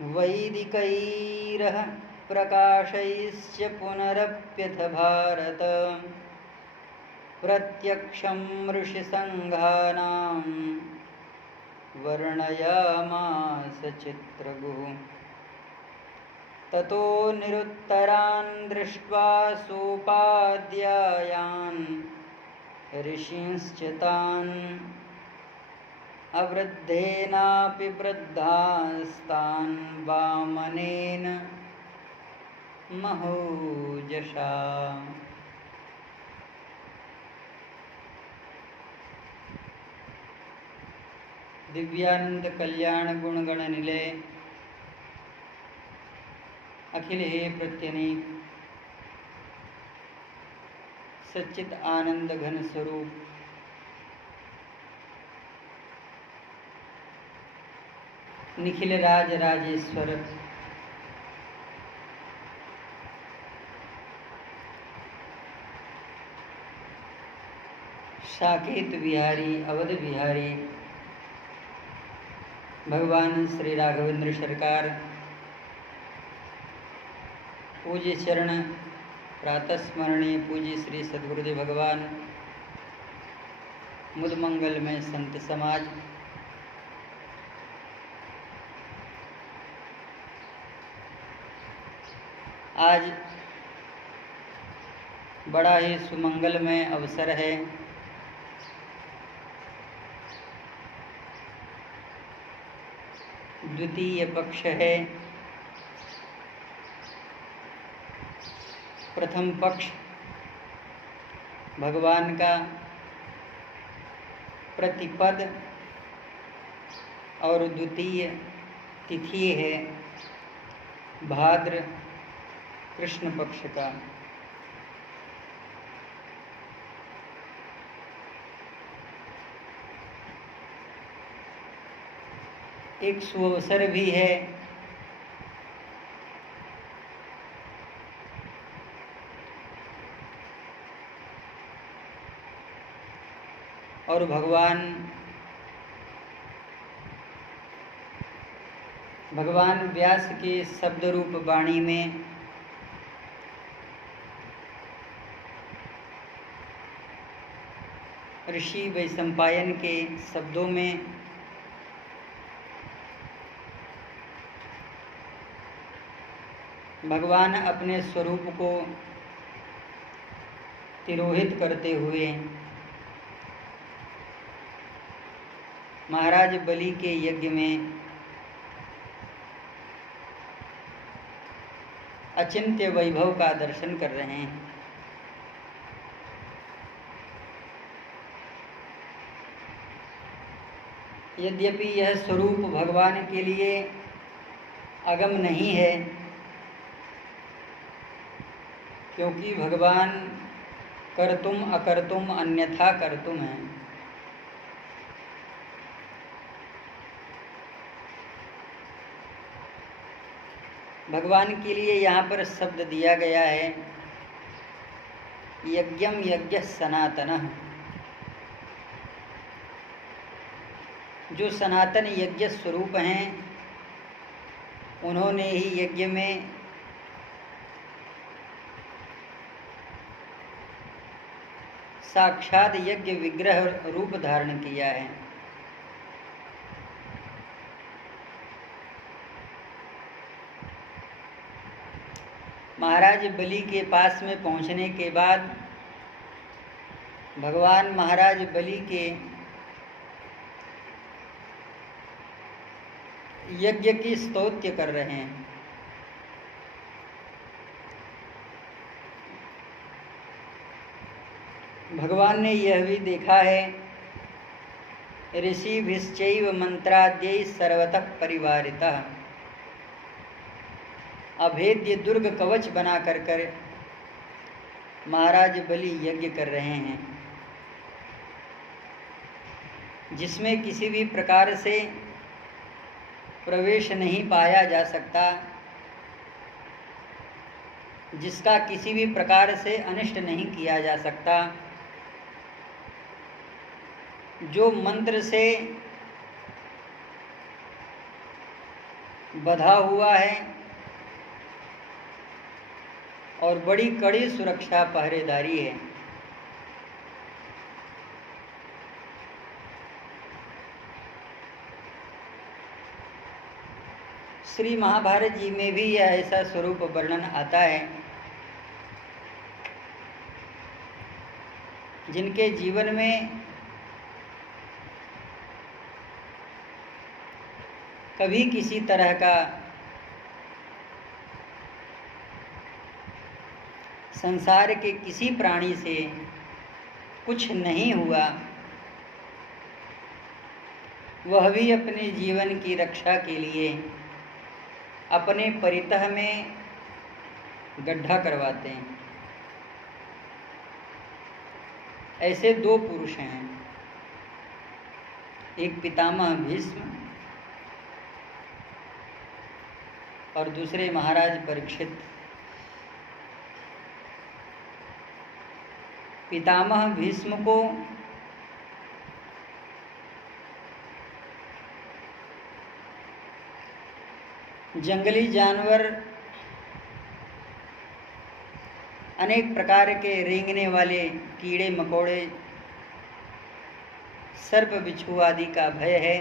वैदिकैरः प्रकाशैश्च पुनरप्यथ भारत प्रत्यक्षं ऋषिसङ्घानां वर्णयामास चित्रगुः। ततो निरुत्तरान् दृष्ट्वा सोपाध्यायान् ऋषींश्च तान् अवृद्धेनापि वृद्धास्तान् वामनेन महोजसा। दिव्यानंद कल्याण गुणगण निलय अखिल हे प्रत्यनीक सच्चित आनंद घन स्वरूप निखिल राज राजेश्वर साकेत बिहारी अवध बिहारी भगवान श्री राघवेंद्र सरकार पूज्य चरण प्रातः स्मरणीय पूज्य श्री सद्गुरुदेव भगवान मुद मंगल में संत समाज आज बड़ा ही सुमंगलमय अवसर है। द्वितीय पक्ष है। प्रथम पक्ष भगवान का प्रतिपद और द्वितीय तिथि है भाद्र कृष्ण पक्ष का। एक सुअवसर भी है। और भगवान व्यास के शब्द रूप वाणी में ऋषि वैशंपायन के शब्दों में भगवान अपने स्वरूप को तिरोहित करते हुए महाराज बलि के यज्ञ में अचिंत्य वैभव का दर्शन कर रहे हैं। यद्यपि यह स्वरूप भगवान के लिए अगम नहीं है, क्योंकि भगवान कर्तुम अकर्तुम अन्यथा कर्तुम है। भगवान के लिए यहाँ पर शब्द दिया गया है यज्ञम यज्ञ सनातनः। जो सनातन यज्ञ स्वरूप हैं उन्होंने ही यज्ञ में साक्षात यज्ञ विग्रह रूप धारण किया है। महाराज बलि के पास में पहुंचने के बाद भगवान महाराज बलि के यज्ञ की स्तुति कर रहे हैं। भगवान ने यह भी देखा है ऋषिभिश्चैव मंत्राद्यै सर्वतः परिवारितः। अभेद्य दुर्ग कवच बना कर महाराज बलि यज्ञ कर रहे हैं, जिसमें किसी भी प्रकार से प्रवेश नहीं पाया जा सकता, जिसका किसी भी प्रकार से अनिष्ट नहीं किया जा सकता, जो मंत्र से बंधा हुआ है और बड़ी कड़ी सुरक्षा पहरेदारी है। श्री महाभारत जी में भी यह ऐसा स्वरूप वर्णन आता है, जिनके जीवन में कभी किसी तरह का संसार के किसी प्राणी से कुछ नहीं हुआ, वह भी अपने जीवन की रक्षा के लिए अपने परितः में गड्ढा करवाते हैं। ऐसे दो पुरुष हैं, एक पितामह भीष्म और दूसरे महाराज परीक्षित। पितामह भीष्म को जंगली जानवर, अनेक प्रकार के रेंगने वाले कीड़े मकोड़े, सर्प बिच्छू आदि का भय है।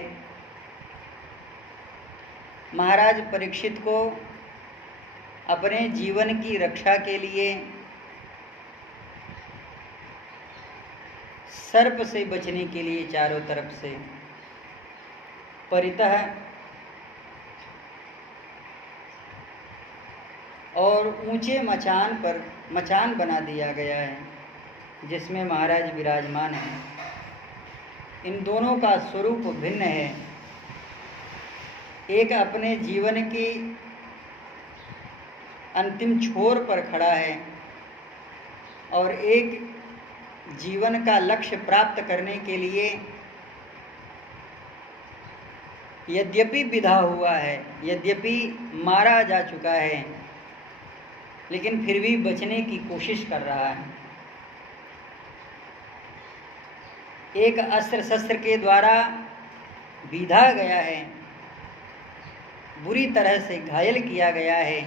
महाराज परीक्षित को अपने जीवन की रक्षा के लिए सर्प से बचने के लिए चारों तरफ से परितः और ऊंचे मचान बना दिया गया है, जिसमें महाराज विराजमान हैं। इन दोनों का स्वरूप भिन्न है। एक अपने जीवन की अंतिम छोर पर खड़ा है और एक जीवन का लक्ष्य प्राप्त करने के लिए यद्यपि विधा हुआ है, यद्यपि मारा जा चुका है, लेकिन फिर भी बचने की कोशिश कर रहा है। एक अस्त्र शस्त्र के द्वारा विधा गया है, बुरी तरह से घायल किया गया है,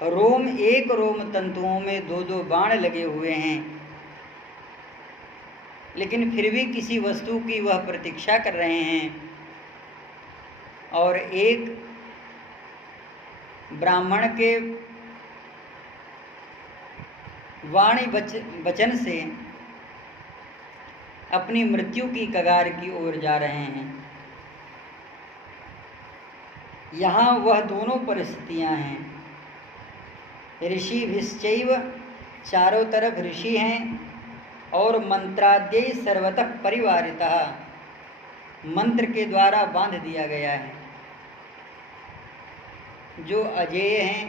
एक रोम तंतुओं में दो दो बाण लगे हुए हैं, लेकिन फिर भी किसी वस्तु की वह प्रतीक्षा कर रहे हैं। और एक ब्राह्मण के वाणी वचन से अपनी मृत्यु की कगार की ओर जा रहे हैं। यहाँ वह दोनों परिस्थितियाँ हैं। ऋषि भिश्चैव, चारों तरफ ऋषि हैं और मंत्राद्यै सर्वतः परिवारितः, मंत्र के द्वारा बांध दिया गया है। जो अजेय हैं,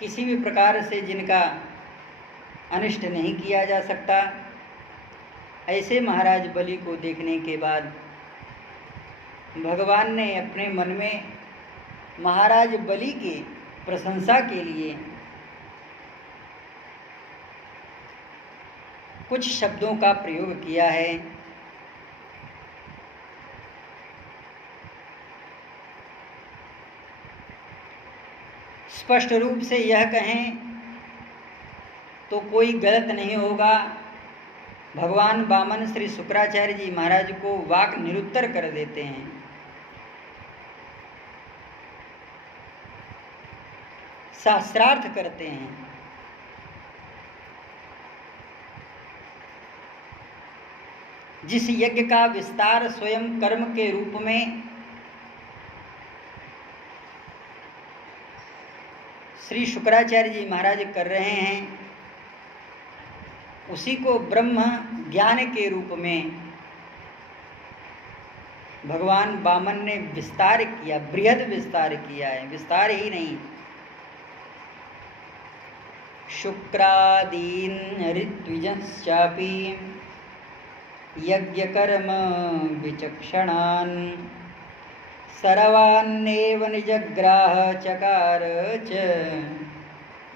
किसी भी प्रकार से जिनका अनिष्ट नहीं किया जा सकता, ऐसे महाराज बलि को देखने के बाद भगवान ने अपने मन में महाराज बलि की प्रशंसा के लिए कुछ शब्दों का प्रयोग किया है। स्पष्ट रूप से यह कहें तो कोई गलत नहीं होगा, भगवान वामन श्री शुक्राचार्य जी महाराज को वाक निरुत्तर कर देते हैं। शास्त्रार्थ करते हैं। जिस यज्ञ का विस्तार स्वयं कर्म के रूप में श्री शुक्राचार्य जी महाराज कर रहे हैं, उसी को ब्रह्म ज्ञान के रूप में भगवान वामन ने विस्तार किया, बृहद विस्तार किया है। विस्तार ही नहीं, शुक्रादीन ऋत्विजश्चापि यज्ञ कर्म विचक्षणान् सर्वान्नेव निजग्राह चकार च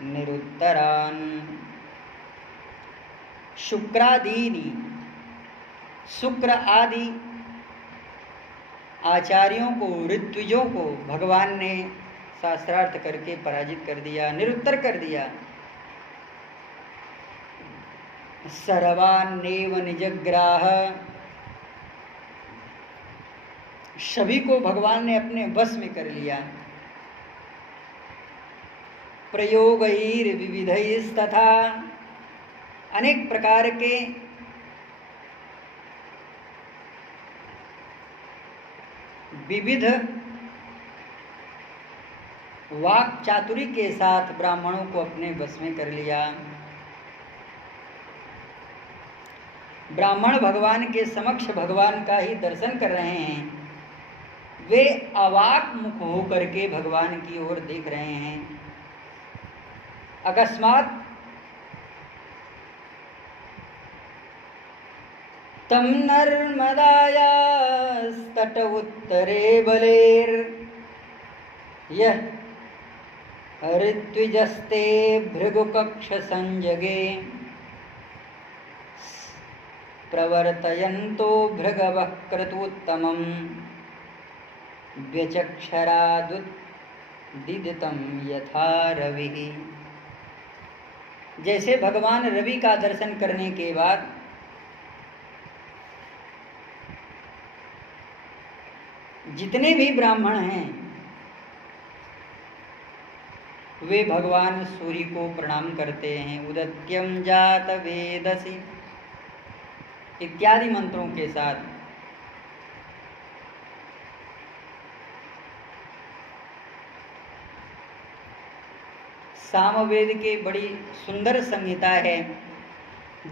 निरुत्तरान्। शुक्रादीनि, शुक्र आदि आचार्यों को, ऋत्विजों को भगवान ने शास्त्रार्थ करके पराजित कर दिया, निरुत्तर कर दिया। सर्वान्नेव निजग्राह, सभी को भगवान ने अपने वश में कर लिया। प्रयोगैर्विविधैस्तथा, अनेक प्रकार के विविध वाक चातुरी के साथ ब्राह्मणों को अपने वश में कर लिया। ब्राह्मण भगवान के समक्ष भगवान का ही दर्शन कर रहे हैं, वे अवाक मुख होकर के भगवान की ओर देख रहे हैं। अकस्मात तम नर्मदायास्तट उत्तरे बलेर यह ऋत्विजस्ते भृगुकक्ष संजगे प्रवर्तयन्तो भृगवः क्रतुत्तमम् व्यचक्षरादुदितं यथा रविः। जैसे भगवान रवि का दर्शन करने के बाद जितने भी ब्राह्मण हैं वे भगवान सूर्य को प्रणाम करते हैं। उदत्यम जात वेदसी इत्यादि मंत्रों के साथ। सामवेद के बड़ी सुंदर संहिता है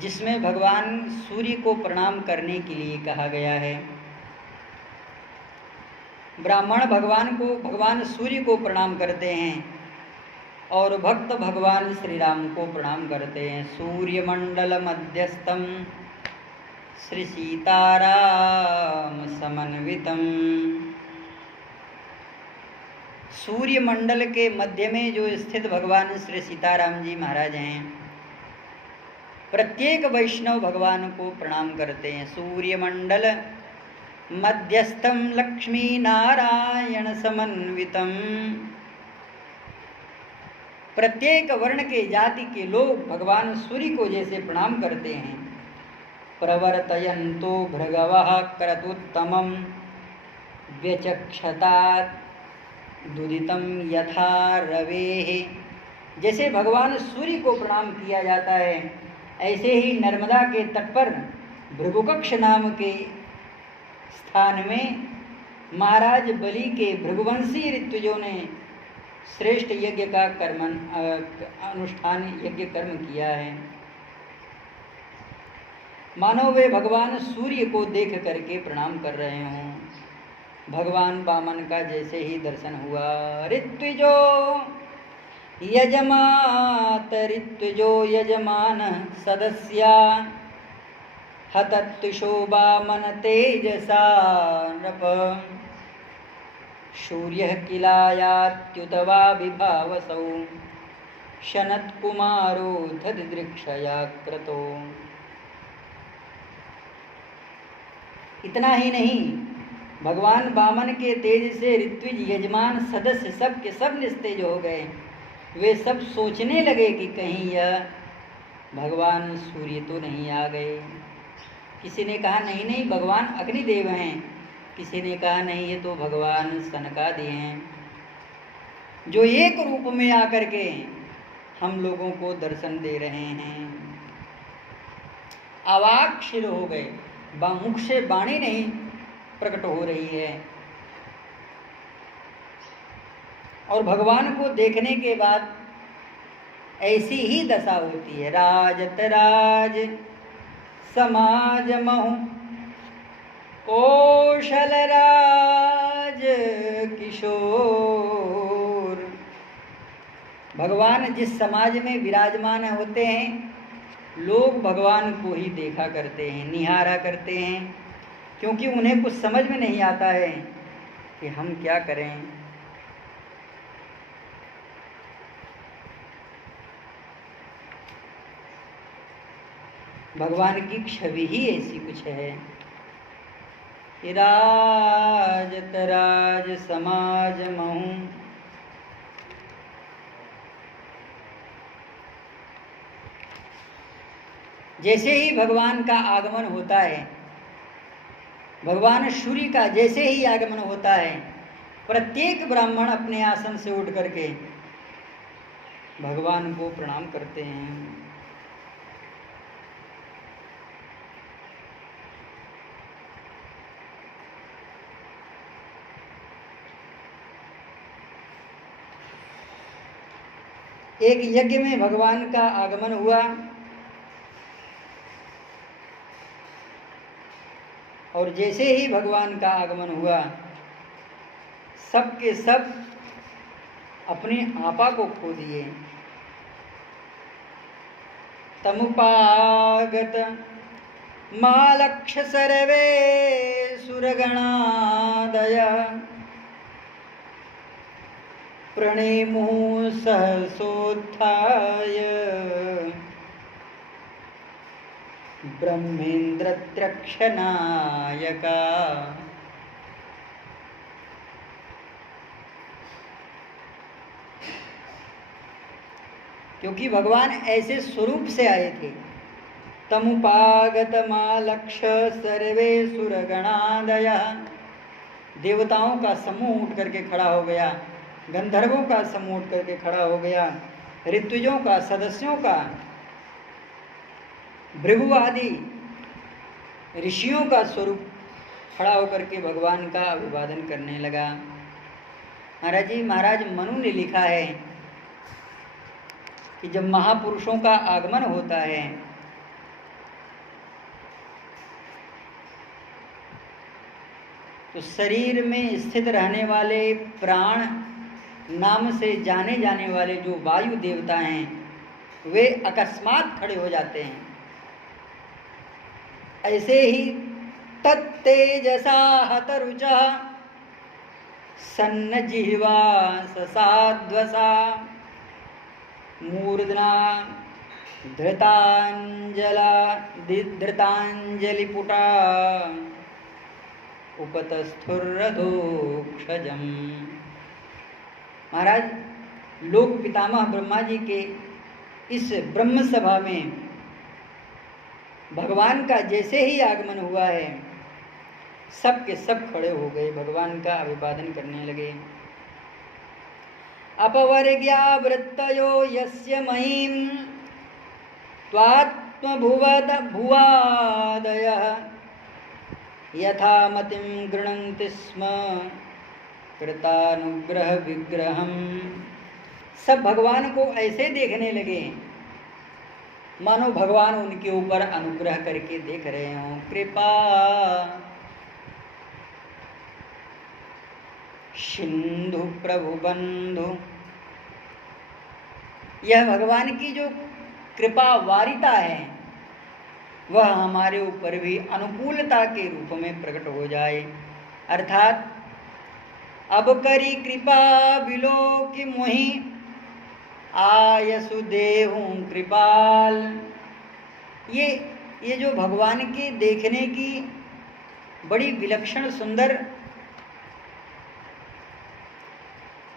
जिसमें भगवान सूर्य को प्रणाम करने के लिए कहा गया है। ब्राह्मण भगवान सूर्य को प्रणाम करते हैं और भक्त भगवान श्री राम को प्रणाम करते हैं। सूर्यमंडल मध्यस्थम श्री सीताराम समन्वितम। सूर्यमंडल के मध्य में जो स्थित भगवान श्री सीताराम जी महाराज हैं, प्रत्येक वैष्णव भगवान को प्रणाम करते हैं। सूर्यमंडल मध्यस्थम लक्ष्मी नारायण समन्वितम। प्रत्येक वर्ण के जाति के लोग भगवान सूर्य को जैसे प्रणाम करते हैं। प्रवर्तयन्तो भृगवः क्रतुत्तमं व्यचक्षतात् दुदितं यथा रवेः। जैसे भगवान सूर्य को प्रणाम किया जाता है, ऐसे ही नर्मदा के तट पर भृगुकक्ष नाम के स्थान में महाराज बलि के भृगुवंशी ऋत्विजों ने श्रेष्ठ यज्ञ का अनुष्ठान यज्ञ कर्म किया है। मानो वे भगवान सूर्य को देख करके प्रणाम कर रहे हों। भगवान वामन का जैसे ही दर्शन हुआ, ऋत्विजो यजमात ऋत्विजो यजमान सदस्या हतत्विषो वामन तेजसा नृप सूर्यः किलायात्युत वा विभावसौ शनत्कुमारो दधिदृक्षया क्रतो। इतना ही नहीं, भगवान वामन के तेज से ऋत्विज यजमान सदस्य सब के सब निस्तेज हो गए। वे सब सोचने लगे कि कहीं यह भगवान सूर्य तो नहीं आ गए। किसी ने कहा नहीं नहीं भगवान अग्निदेव हैं, किसी ने कहा नहीं ये तो भगवान सनकादि हैं, जो एक रूप में आकर के हम लोगों को दर्शन दे रहे हैं। अवाक शिर हो गए, मुख से वाणी नहीं प्रकट हो रही है। और भगवान को देखने के बाद ऐसी ही दशा होती है। राजत राज समाज महु कौशल राज किशोर। भगवान जिस समाज में विराजमान होते हैं, लोग भगवान को ही देखा करते हैं, निहारा करते हैं, क्योंकि उन्हें कुछ समझ में नहीं आता है कि हम क्या करें। भगवान की छवि ही ऐसी कुछ है। राजत राज समाज महूँ। जैसे ही भगवान का आगमन होता है, भगवान सूर्य का जैसे ही आगमन होता है, प्रत्येक ब्राह्मण अपने आसन से उठ करके भगवान को प्रणाम करते हैं। एक यज्ञ में भगवान का आगमन हुआ और जैसे ही भगवान का आगमन हुआ, सब के सब अपने आपा को खो दिए। तमुपागत मालक्ष्य सर्वे सुरगणादय प्रणेमुः सहसोत्थाय ब्रह्मेन्द्रत्रक्षनायका। क्योंकि भगवान ऐसे स्वरूप से आए थे। तमुपागतमालक्ष्य सर्वे सुरगणादय, देवताओं का समूह उठ करके खड़ा हो गया, गंधर्वों का समूह उठ करके खड़ा हो गया, ऋत्विजों का, सदस्यों का, भृगु आदि ऋषियों का स्वरूप खड़ा होकर के भगवान का अभिवादन करने लगा। महाराज मनु ने लिखा है कि जब महापुरुषों का आगमन होता है तो शरीर में स्थित रहने वाले प्राण नाम से जाने जाने वाले जो वायु देवता हैं, वे अकस्मात खड़े हो जाते हैं। ऐसे ही तत्तेजसा हतरुचः सन्नजिह्वा ससाध्वसा मूर्धना धृतांजलिपुटा उपतस्थुर्रधोक्षजम्। महाराज, लोक पितामह ब्रह्मा जी के इस ब्रह्म सभा में भगवान का जैसे ही आगमन हुआ है, सब के सब खड़े हो गए, भगवान का अभिवादन करने लगे। अपवर्ग्या वृत्तयो यस्य महीम त्वात्मभुवद भुवादयः यथा मतिं गृह्णन्ति स्म कृतानुग्रह विग्रहम्। सब भगवान को ऐसे देखने लगे मानो भगवान उनके ऊपर अनुग्रह करके देख रहे हों। कृपा सिंधु प्रभु बंधु, यह भगवान की जो कृपा वारिता है वह हमारे ऊपर भी अनुकूलता के रूप में प्रकट हो जाए। अर्थात अब करी कृपा बिलो की मोहि आयसु देहूं कृपाल। ये जो भगवान के देखने की बड़ी विलक्षण सुंदर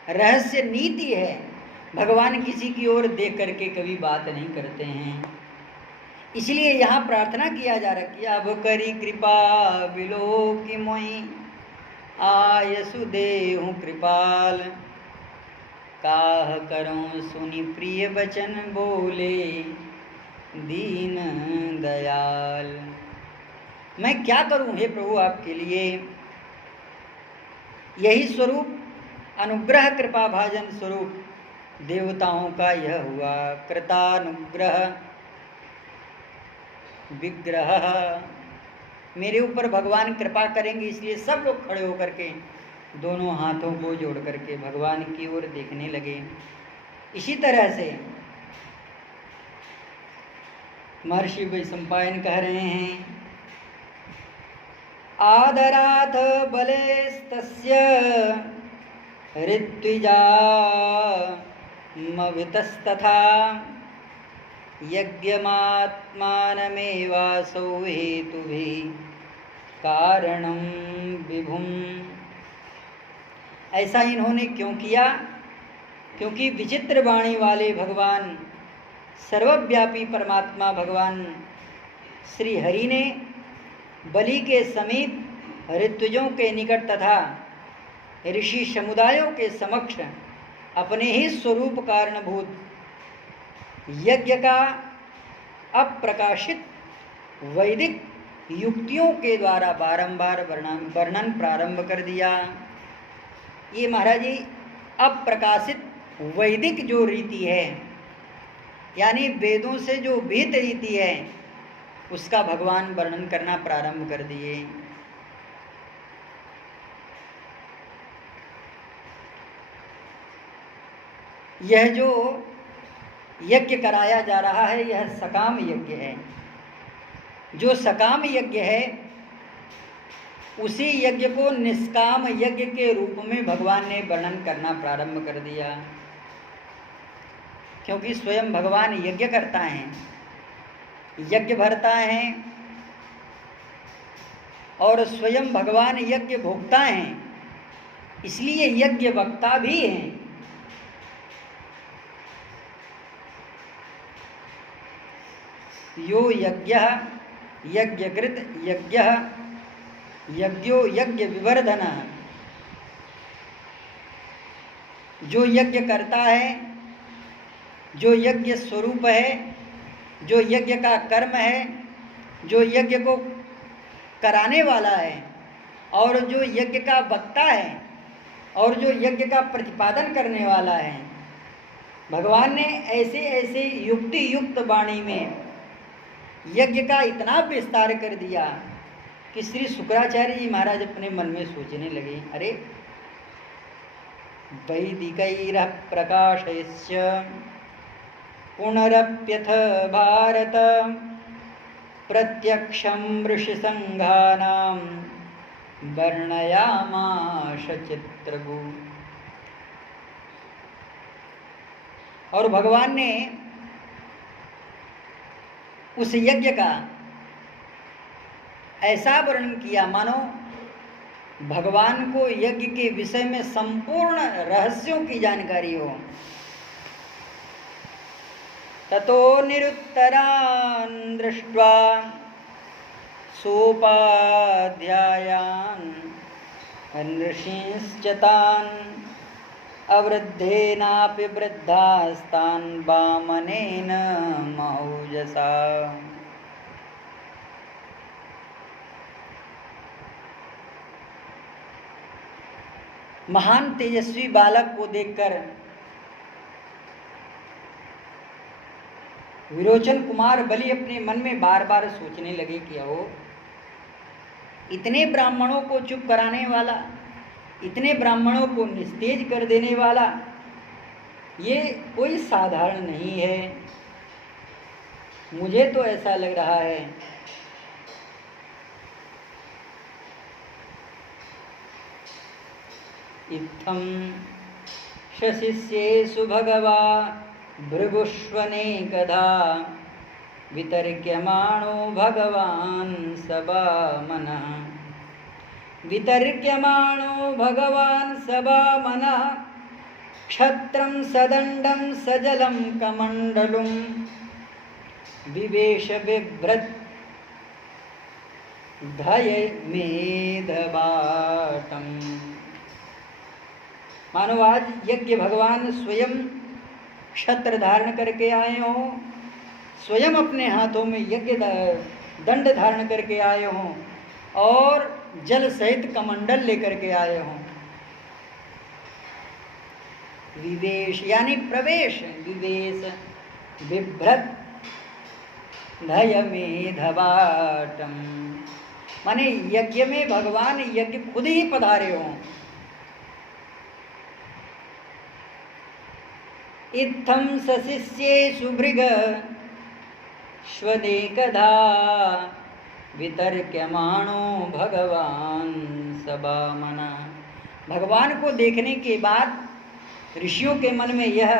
रहस्य नीति है। भगवान किसी की ओर देख करके कभी बात नहीं करते हैं, इसलिए यहाँ प्रार्थना किया जा रहा कि अब करी कृपा बिलो की मोहि आयसु देहूं कृपाल। काह करूं सुनि प्रिय बचन बोले दीन दयाल। मैं क्या करूं हे प्रभु आपके लिए। यही स्वरूप अनुग्रह कृपा भाजन स्वरूप देवताओं का यह हुआ। कृतानुग्रह विग्रह, मेरे ऊपर भगवान कृपा करेंगे इसलिए सब लोग खड़े होकर के दोनों हाथों को जोड़ करके भगवान की ओर देखने लगे। इसी तरह से महर्षि वैशंपायन कह रहे हैं, आदराथ बलेस्तस्य ऋत्विजा मवितस्तथा यज्ञमात्मानमेवासौ हेतुभिः कारणं विभुम। ऐसा इन्होंने क्यों किया? क्योंकि विचित्र वाणी वाले भगवान, सर्वव्यापी परमात्मा भगवान श्री हरि ने बलि के समीप ऋत्विजों के निकट तथा ऋषि समुदायों के समक्ष अपने ही स्वरूप कारणभूत यज्ञ का अप्रकाशित वैदिक युक्तियों के द्वारा बारंबार वर्णन प्रारंभ कर दिया। ये महाराज जी अप्रकाशित वैदिक जो रीति है, यानी वेदों से जो विहित रीति है, उसका भगवान वर्णन करना प्रारंभ कर दिए। यह जो यज्ञ कराया जा रहा है, यह सकाम यज्ञ है। जो सकाम यज्ञ है, उसी यज्ञ को निष्काम यज्ञ के रूप में भगवान ने वर्णन करना प्रारंभ कर दिया। क्योंकि स्वयं भगवान यज्ञ करता है, यज्ञ भरता है, और स्वयं भगवान यज्ञ भोगता है, इसलिए यज्ञ वक्ता भी हैं। यो यज्ञः यज्ञकृत यज्ञः यज्ञो यज्ञ विवर्धन। जो यज्ञ करता है, जो यज्ञ स्वरूप है, जो यज्ञ का कर्म है, जो यज्ञ को कराने वाला है, और जो यज्ञ का वक्ता है, और जो यज्ञ का प्रतिपादन करने वाला है, भगवान ने ऐसे ऐसे युक्ति युक्त वाणी में यज्ञ का इतना विस्तार कर दिया कि श्री शुक्राचार्य जी महाराज अपने मन में सोचने लगे, अरे वैदिकैरः प्रकाशैश्च पुनरप्यथ भारत प्रत्यक्षं ऋषिसंघानां वर्णयामास चित्रभू। और भगवान ने उस यज्ञ का ऐसा वर्णन किया मानो भगवान को यज्ञ के विषय में संपूर्ण रहस्यों की जानकारी हो। ततो निरुत्तरान् दृष्ट्वा सोपाध्यायान् ऋषींश्च तान् अवृद्धेनापि वृद्धास्तान् वामनेन मौजसा। महान तेजस्वी बालक को देखकर विरोचन कुमार बलि अपने मन में बार बार सोचने लगे कि ओ, इतने ब्राह्मणों को चुप कराने वाला, इतने ब्राह्मणों को निस्तेज कर देने वाला, ये कोई साधारण नहीं है। मुझे तो ऐसा लग रहा है इत्थं शशिष्येषु भगवा भृगुष्वनेकधा वितर्क्यमाणो भगवान् सभामनः। वितर्क्यमाणो भगवान् सभामनः क्षत्रं सदण्डं सजलं कमण्डलुं विवेश बिभ्रत् धय मेधवाटम। मानो आज यज्ञ भगवान स्वयं क्षत्र धारण करके आए हों, स्वयं अपने हाथों में यज्ञ दंड धारण करके आए हों, और जल सहित कमंडल लेकर के आए हों। विवेश यानी प्रवेश, विवेश बिभ्रत धय मेधवाटम, माने यज्ञ में भगवान यज्ञ खुद ही पधारे हों। इत्थं सशिष्येषु भृग श्वनेकधा वितर्क्यमाणो भगवान सभामना। भगवान को देखने के बाद ऋषियों के मन में यह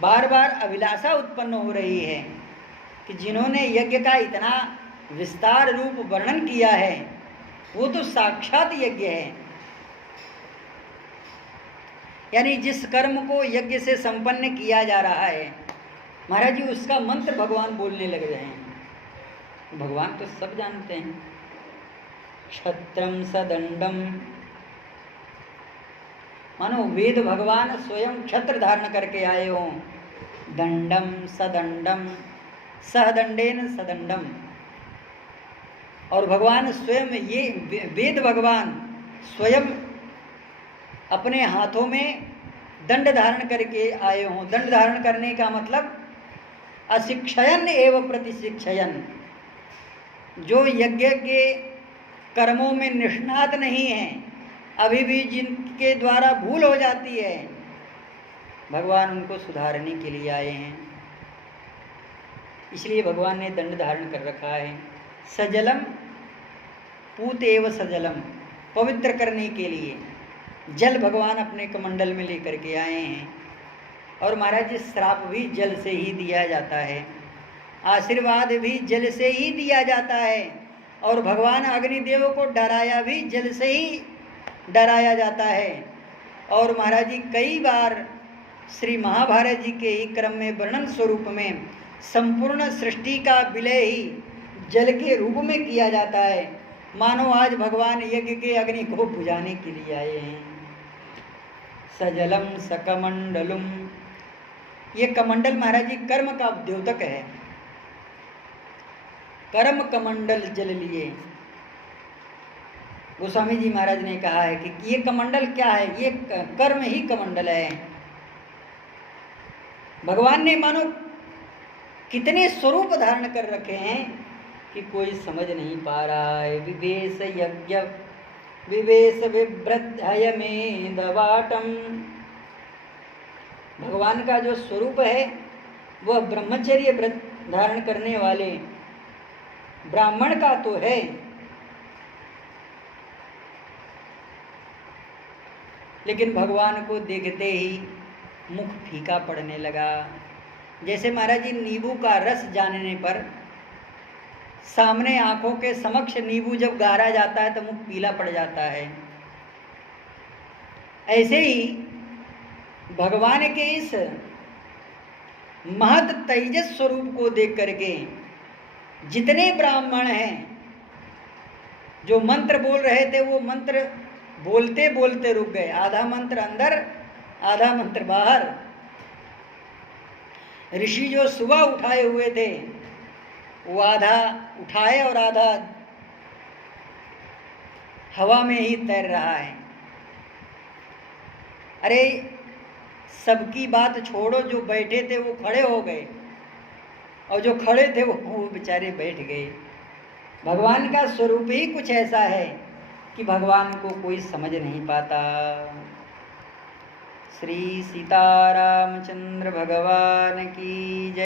बार बार अभिलाषा उत्पन्न हो रही है कि जिन्होंने यज्ञ का इतना विस्तार रूप वर्णन किया है वो तो साक्षात यज्ञ है। यानी जिस कर्म को यज्ञ से संपन्न किया जा रहा है महाराज जी उसका मंत्र भगवान बोलने लग रहे हैं। भगवान तो सब जानते हैं। क्षत्रम सदंडम, मानो वेद भगवान स्वयं क्षत्र धारण करके आए हों। दंडम सदंडम सहदंडेन सदंडम, और भगवान स्वयं ये वेद भगवान स्वयं अपने हाथों में दंड धारण करके आए हों। दंड धारण करने का मतलब अशिक्षयन एवं प्रतिशिक्षयन, जो यज्ञ के कर्मों में निष्णात नहीं है, अभी भी जिनके द्वारा भूल हो जाती है, भगवान उनको सुधारने के लिए आए हैं। इसलिए भगवान ने दंड धारण कर रखा है। सजलम पूत एव सजलम, पवित्र करने के लिए जल भगवान अपने कमंडल में लेकर के आए हैं। और महाराज जी श्राप भी जल से ही दिया जाता है, आशीर्वाद भी जल से ही दिया जाता है, और भगवान अग्निदेव को डराया भी जल से ही डराया जाता है। और महाराज जी कई बार श्री महाभारत जी के ही क्रम में वर्णन स्वरूप में संपूर्ण सृष्टि का विलय ही जल के रूप में किया जाता है। मानो आज भगवान यज्ञ के अग्नि को बुझाने के लिए आए हैं। सजलम सकमंडलुम, ये कमंडल महाराज जी कर्म का द्योतक है। कर्म कमंडल जल लिए। गोस्वामी जी महाराज ने कहा है कि ये कमंडल क्या है, ये कर्म ही कमंडल है। भगवान ने मानो कितने स्वरूप धारण कर रखे हैं कि कोई समझ नहीं पा रहा है। विवेश यज्ञ विवेश विवृद्धय में दवाटम, भगवान का जो स्वरूप है वह ब्रह्मचर्य व्रत धारण करने वाले ब्राह्मण का तो है, लेकिन भगवान को देखते ही मुख फीका पड़ने लगा। जैसे महाराज जी नींबू का रस जानने पर सामने आंखों के समक्ष नींबू जब गारा जाता है तो मुख पीला पड़ जाता है, ऐसे ही भगवान के इस महत तेजस स्वरूप को देख करके जितने ब्राह्मण हैं जो मंत्र बोल रहे थे वो मंत्र बोलते बोलते रुक गए। आधा मंत्र अंदर आधा मंत्र बाहर। ऋषि जो सुबह उठाए हुए थे वो आधा उठाए और आधा हवा में ही तैर रहा है। अरे सबकी बात छोड़ो, जो बैठे थे वो खड़े हो गए और जो खड़े थे वो बेचारे बैठ गए। भगवान का स्वरूप ही कुछ ऐसा है कि भगवान को कोई समझ नहीं पाता। श्री सीतारामचंद्र भगवान की जय।